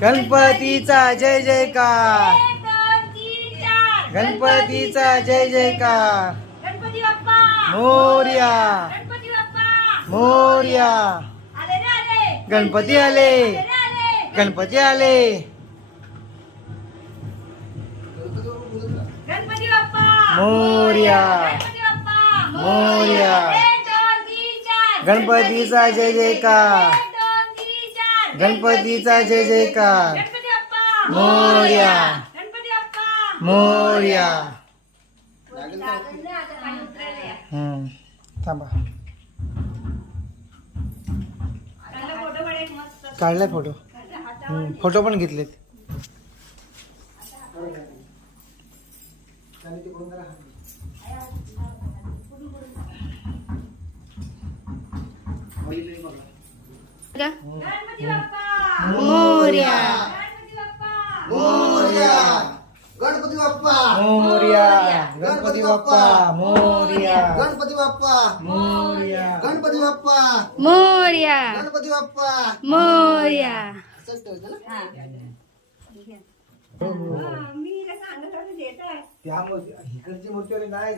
गणपतीचा जय जयकार. 1 2 3 4 गणपतीचा जय जयकार. गणपती बाप्पा मोरया. गणपती बाप्पा मोरया. आले रे आले गणपती आले. आले रे आले गणपती आले. गणपती बाप्पा मोरया. गणपती बाप्पा मोरया. 1 2 3 4 गणपतीचा जय जयकार. 1 2 3 4 गणपतीचा जय जयकार. गणपती बाप्पा मोरया. गणपती बाप्पा मोरया. लागलं ना आता पाणी उतरायला या. थांबा. चांगला फोटो काढ एक मस्त. काढलाय फोटो. फोटो पण घेतलेत. गणपती बाप्पा मोरया. गणपती बाप्पा मोरया. गणपती बाप्पा मोरया. गणपती बाप्पा. मोरया. गणपती बाप्पा मोरया. गणपती बाप्पा मोरया. गणपती बाप्पा. मोरया. असंच ठेवायचं ना. मी कसं अंगात देत आहे त्या इकडची मूर्ती नाही